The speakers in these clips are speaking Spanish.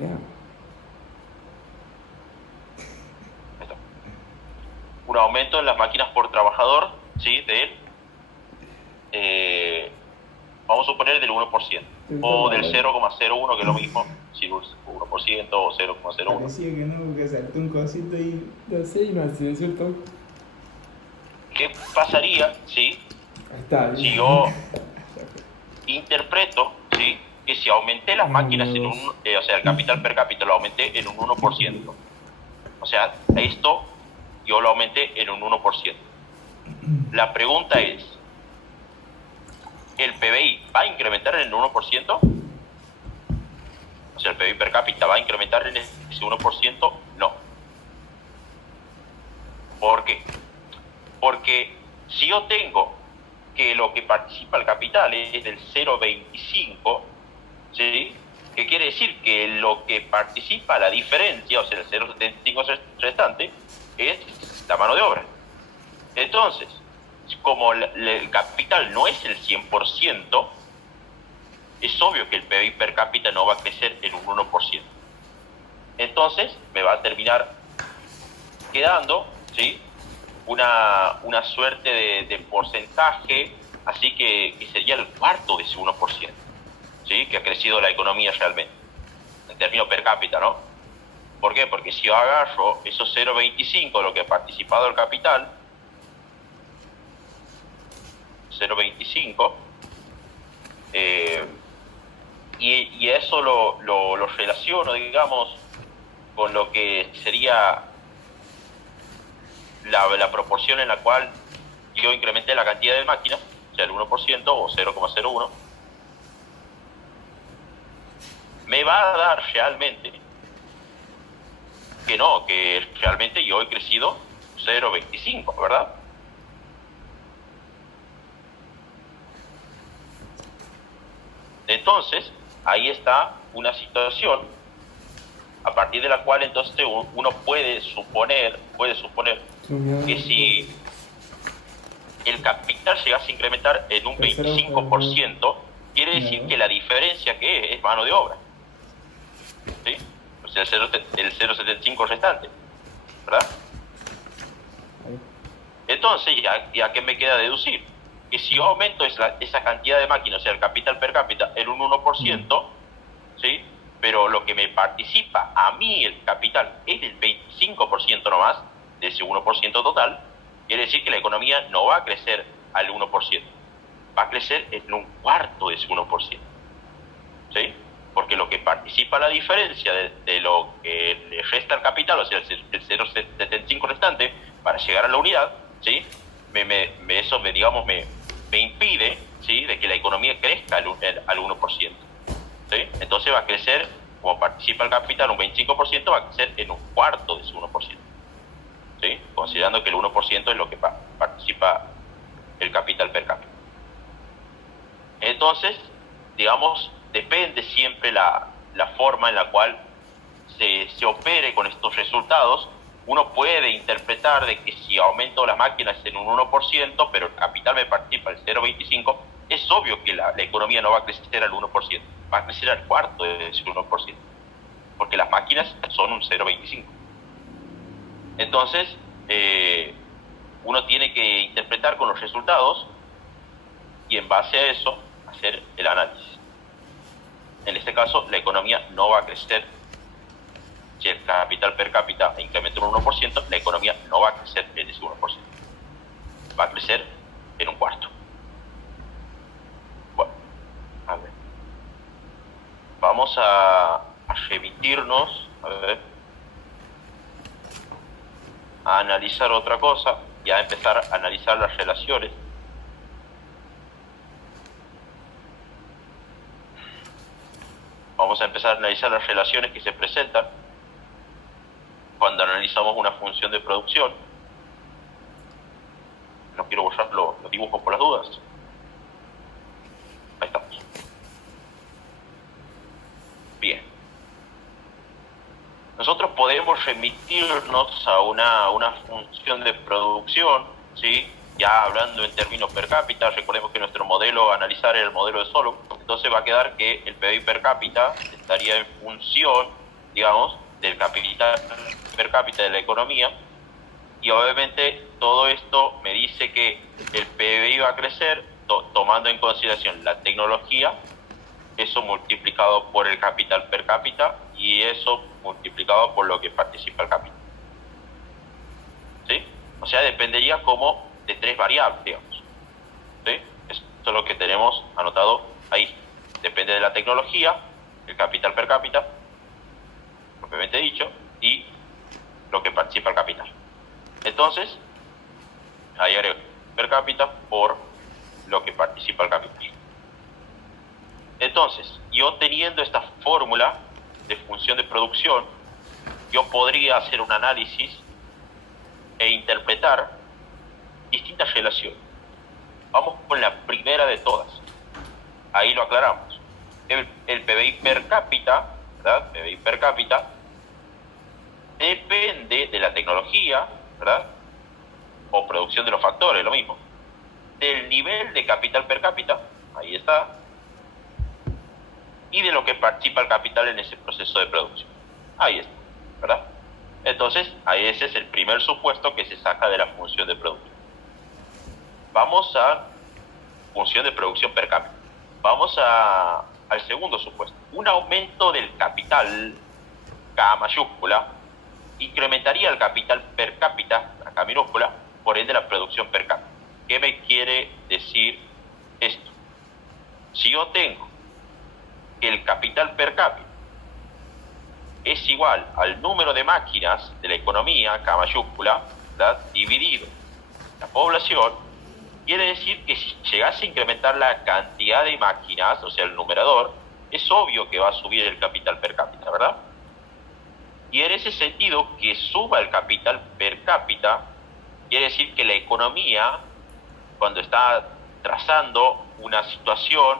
Ya. Ahí está. Un aumento en las máquinas por trabajador, ¿sí? Vamos a suponer del 1%, o del 0,01, que es lo mismo, si 1% o 0,01. Parecía que no, porque saltó un cosito y no sé, y no se insultó. ¿Qué pasaría, sí, Ahí está, si bien. yo interpreto, sí, que si aumenté las máquinas en 1, 2. o sea, el capital per cápita lo aumenté en un 1%? O sea, esto yo lo aumenté en un 1%. La pregunta es, ¿el PBI va a incrementar en el 1%? O sea, ¿el PBI per cápita va a incrementar en ese 1%? No. ¿Por qué? Porque si yo tengo que lo que participa el capital es del 0,25, ¿sí? ¿Qué quiere decir? Que lo que participa, la diferencia, o sea, el 0,75 restante, es la mano de obra. Entonces, como el capital no es el 100%, es obvio que el PBI per cápita no va a crecer en un 1%. Entonces, me va a terminar quedando, ¿sí? Una suerte de porcentaje, así que sería el cuarto de ese 1%, ¿sí? Que ha crecido la economía realmente, en términos per cápita, ¿no? ¿Por qué? Porque si yo agarro esos 0,25 de lo que ha participado el capital, 0,25, y eso lo relaciono, digamos, con lo que sería la proporción en la cual yo incrementé la cantidad de máquinas, o sea, el 1% o 0,01, me va a dar realmente que no, que realmente yo he crecido 0,25, ¿verdad? Entonces, ahí está una situación a partir de la cual entonces uno puede suponer que si el capital llegase a incrementar en un Tercero, 25%, quiere decir que la diferencia que es mano de obra, ¿sí? O sea, el 0,75 restante, ¿verdad? Entonces, ¿ya qué me queda deducir? Que si yo aumento esa cantidad de máquinas, o sea, el capital per cápita, en un 1%, ¿sí? Pero lo que me participa a mí el capital es del 25% nomás, de ese 1% total, quiere decir que la economía no va a crecer al 1%, va a crecer en un cuarto de ese 1%, ¿sí? Porque lo que participa la diferencia de lo que le resta al capital, o sea, el 0,75 restante, para llegar a la unidad, ¿sí? Eso digamos, me impide, ¿sí? De que la economía crezca al 1%. ¿Sí? Entonces va a crecer, como participa el capital un 25%, va a crecer en un cuarto de ese 1%. ¿Sí? Considerando que el 1% es lo que participa el capital per cápita. Entonces, digamos, depende siempre la forma en la cual se opere con estos resultados. Uno puede interpretar de que si aumento las máquinas en un 1%, pero el capital me participa el 0,25%, es obvio que la economía no va a crecer al 1%, va a crecer al cuarto de ese 1%, porque las máquinas son un 0,25%. Entonces, uno tiene que interpretar con los resultados y en base a eso hacer el análisis. En este caso, la economía no va a crecer. Si el capital per cápita incrementa un 1%, la economía no va a crecer en ese 1%. Va a crecer en un cuarto. Bueno, a ver. Vamos a remitirnos, a analizar otra cosa y a empezar a analizar las relaciones. Vamos a empezar a analizar las relaciones que se presentan cuando analizamos una función de producción. No quiero borrar los dibujos por las dudas. Ahí estamos. Bien. Nosotros podemos remitirnos a una función de producción, ¿sí? Ya hablando en términos per cápita. Recordemos que nuestro modelo a analizar era el modelo de Solomon. Entonces va a quedar que el PBI per cápita estaría en función digamos, del capital per cápita de la economía, y obviamente todo esto me dice que el PBI va a crecer tomando en consideración la tecnología, eso multiplicado por el capital per cápita y eso multiplicado por lo que participa el capital. ¿Sí? O sea, dependería como de 3 variables, digamos. ¿Sí? Esto es lo que tenemos anotado ahí. Depende de la tecnología, el capital per cápita, propiamente dicho, y lo que participa el capital. Entonces, ahí agrego per cápita por lo que participa el capital. Entonces, yo teniendo esta fórmula de función de producción, yo podría hacer un análisis e interpretar distintas relaciones. Vamos con la primera de todas. Ahí lo aclaramos. El PBI per cápita, ¿verdad? PBI per cápita depende de la tecnología, ¿verdad? O producción de los factores, lo mismo. Del nivel de capital per cápita, ahí está, y de lo que participa el capital en ese proceso de producción. Ahí está, ¿verdad? Entonces, ahí ese es el primer supuesto que se saca de la función de producción. Vamos a función de producción per cápita. Vamos al segundo supuesto. Un aumento del capital, K mayúscula, incrementaría el capital per cápita, la K minúscula, por ende la producción per cápita. ¿Qué me quiere decir esto? Si yo tengo que el capital per cápita es igual al número de máquinas de la economía, K mayúscula, ¿verdad?, dividido la población, quiere decir que si llegase a incrementar la cantidad de máquinas, o sea, el numerador, es obvio que va a subir el capital per cápita, ¿verdad? Y en ese sentido, que suba el capital per cápita, quiere decir que la economía, cuando está trazando una situación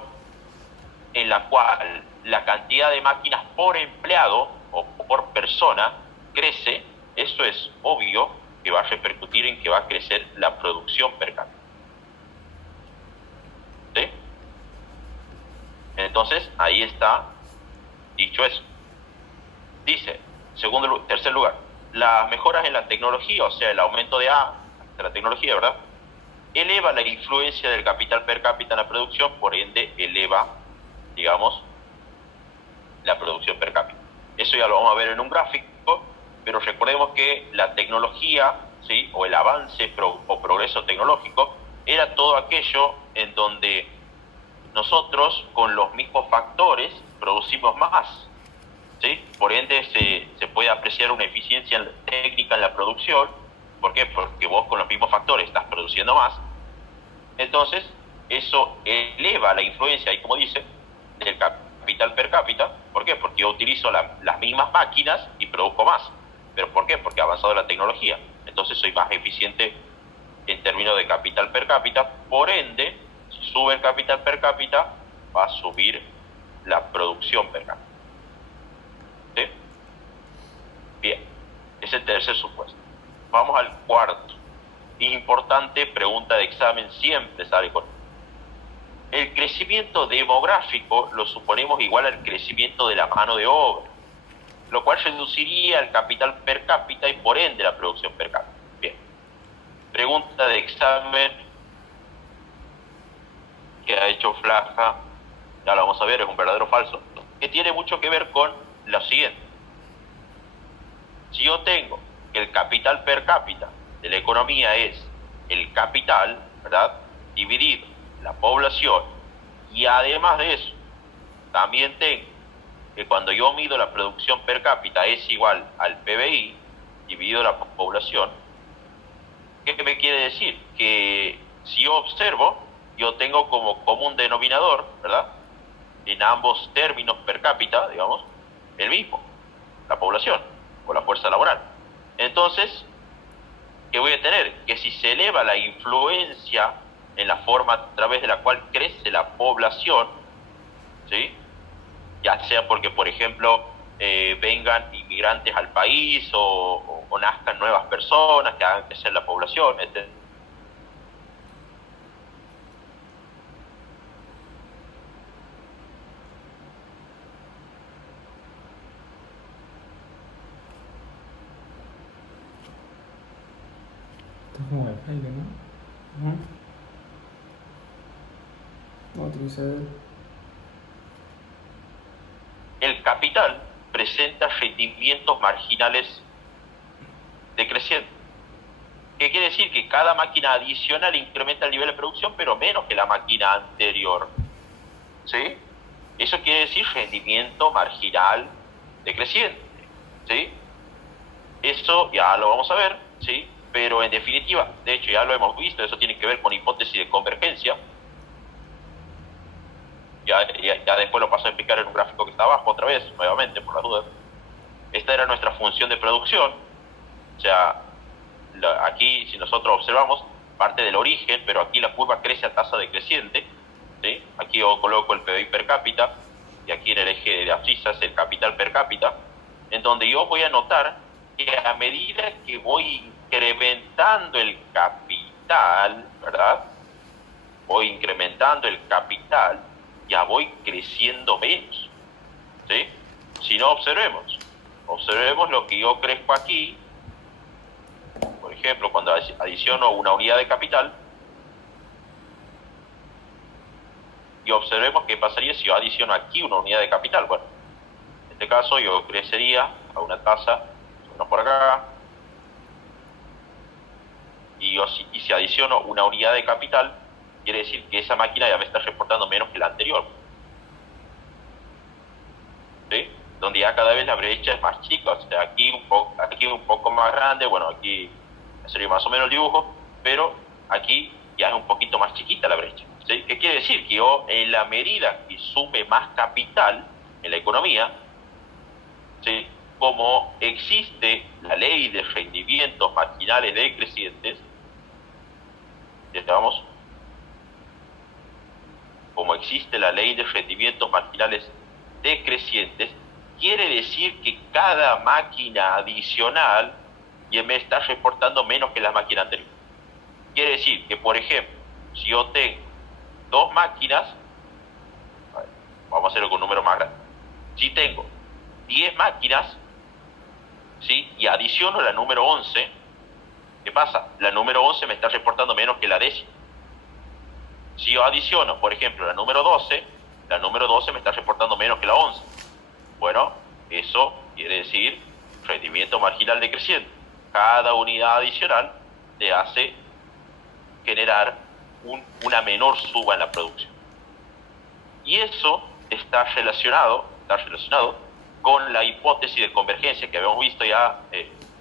en la cual la cantidad de máquinas por empleado o por persona crece, eso es obvio que va a repercutir en que va a crecer la producción per cápita. ¿Sí? Entonces, ahí está dicho eso. Dice, tercer lugar, las mejoras en la tecnología, o sea, el aumento de la tecnología, ¿verdad?, eleva la influencia del capital per cápita en la producción, por ende eleva, digamos, la producción per cápita. Eso ya lo vamos a ver en un gráfico, pero recordemos que la tecnología, ¿sí?, o el avance o progreso tecnológico, era todo aquello en donde nosotros con los mismos factores producimos más, ¿sí? Por ende se puede apreciar una eficiencia técnica en la producción. ¿Por qué? Porque vos con los mismos factores estás produciendo más. Entonces, eso eleva la influencia, y como dice, del capital per cápita. ¿Por qué? Porque yo utilizo las mismas máquinas y produzco más. ¿Pero por qué? Porque ha avanzado la tecnología. Entonces soy más eficiente en términos de capital per cápita. Por ende, si sube el capital per cápita, va a subir la producción per cápita. ¿Sí? Bien, ese es el tercer supuesto. Vamos al cuarto. Importante pregunta de examen, siempre sale con el crecimiento demográfico, lo suponemos igual al crecimiento de la mano de obra, lo cual reduciría el capital per cápita y por ende la producción per cápita. Bien, pregunta de examen que ha hecho Flaja, ya lo vamos a ver, es un verdadero o falso, que tiene mucho que ver con lo siguiente. Si yo tengo que el capital per cápita de la economía es el capital, ¿verdad?, dividido la población, y además de eso, también tengo que cuando yo mido la producción per cápita es igual al PBI dividido la población, ¿qué me quiere decir? Que si yo observo, yo tengo como común denominador, ¿verdad?, en ambos términos per cápita, digamos, el mismo, la población o la fuerza laboral. Entonces, ¿qué voy a tener? Que si se eleva la influencia en la forma a través de la cual crece la población, ¿sí?, ya sea porque, por ejemplo, vengan inmigrantes al país o nazcan nuevas personas que hagan crecer la población, etc. como el aire, ¿no? No, tiene que ser. El capital presenta rendimientos marginales decrecientes. ¿Qué quiere decir? Que cada máquina adicional incrementa el nivel de producción, pero menos que la máquina anterior. ¿Sí? Eso quiere decir rendimiento marginal decreciente. ¿Sí? Eso ya lo vamos a ver, ¿sí? Pero en definitiva, de hecho ya lo hemos visto, eso tiene que ver con hipótesis de convergencia. Ya después lo paso a explicar en un gráfico que está abajo otra vez, nuevamente, por las dudas. Esta era nuestra función de producción. O sea, aquí, si nosotros observamos, parte del origen, pero aquí la curva crece a tasa decreciente. ¿Sí? Aquí yo coloco el PBI per cápita, y aquí en el eje de abscisas el capital per cápita, en donde yo voy a notar que a medida que voy incrementando el capital, ¿verdad? Voy incrementando el capital, ya voy creciendo menos. ¿Sí? Si no, observemos lo que yo crezco aquí. Por ejemplo, cuando adiciono una unidad de capital, y observemos qué pasaría si yo adiciono aquí una unidad de capital. Bueno, en este caso yo crecería a una tasa, uno por acá, y si adiciono una unidad de capital, quiere decir que esa máquina ya me está reportando menos que la anterior. ¿Sí? Donde ya cada vez la brecha es más chica, o sea, aquí un poco más grande, bueno, aquí sería más o menos el dibujo, pero aquí ya es un poquito más chiquita la brecha. ¿Sí? ¿Qué quiere decir? Que yo, en la medida que sume más capital en la economía, ¿sí? Como existe la ley de rendimientos marginales decrecientes, vamos, como existe la ley de rendimientos marginales decrecientes, quiere decir que cada máquina adicional ya me está reportando menos que la máquina anterior. Quiere decir que, por ejemplo, si yo tengo 2 máquinas, vamos a hacerlo con un número más grande. Si tengo 10 máquinas, ¿sí? Y adiciono la número 11, ¿qué pasa? La número 11 me está reportando menos que la décima. Si yo adiciono, por ejemplo, la número 12 me está reportando menos que la 11. Bueno, eso quiere decir rendimiento marginal decreciente. Cada unidad adicional te hace generar una menor suba en la producción. Y eso está relacionado con la hipótesis de convergencia que habíamos visto ya,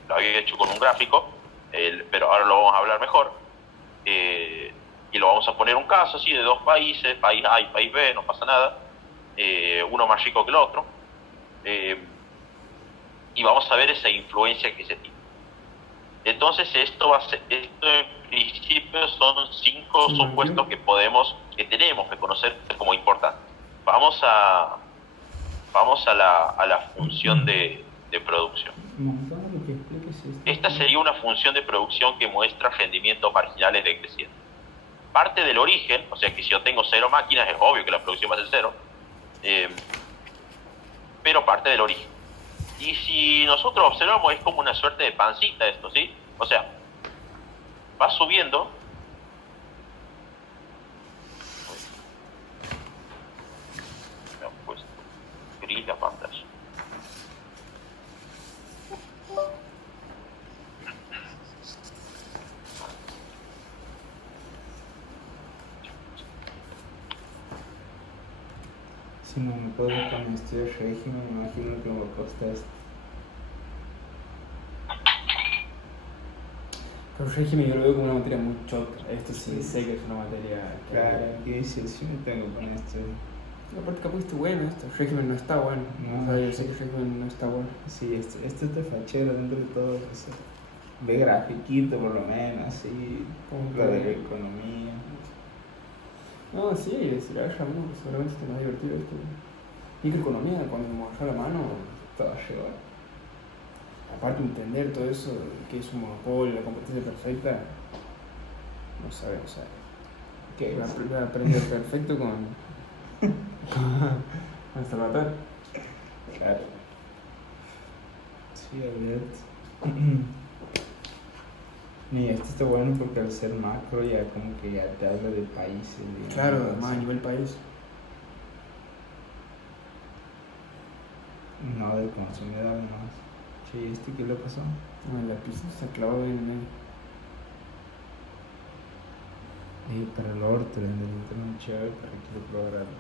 lo había hecho con un gráfico, pero ahora lo vamos a hablar mejor. Y lo vamos a poner un caso así de 2 países, país A y país B, no pasa nada, uno más rico que el otro, y vamos a ver esa influencia que se tiene. Entonces esto en principio son 5 supuestos que tenemos que conocer como importantes. Vamos a la función de producción. Esta sería una función de producción que muestra rendimientos marginales decrecientes. Parte del origen, o sea que si yo tengo 0 máquinas, es obvio que la producción va a ser 0, pero parte del origen. Y si nosotros observamos, es como una suerte de pancita esto, ¿sí? O sea, va subiendo. Me han puesto gris la pantalla. Si no me puedo con este régimen, me imagino que me va a costar esto. Pero el régimen yo lo veo como una materia muy chota. Esto sí sé que es una materia. Claro, y dice, sí me tengo con esto. Aparte capaz está bueno esto, el régimen no está bueno. No, o sea, yo sé que el régimen no está bueno. Sí, esto es de fachero dentro de todo eso. Ve grafiquito por lo menos, así, lo de la economía. No, sí, se le agarra uno, seguramente está más divertido esto. Microeconomía, cuando me agarra la mano, Todo lleva. aparte de entender todo eso, que es un monopolio, la competencia perfecta, no sabe. ¿Qué es? Voy a aprender perfecto con Salvatore. Claro. Sí, a ver. Ni este está bueno porque al ser macro ya como que ya te habla de países. Digamos, Claro, ¿no? más a nivel país. No, de consumidor más. Che, ¿este qué le pasó? Ah, la pista está clavada bien en medio. Para el orto, le un chévere para que lo lograrlo.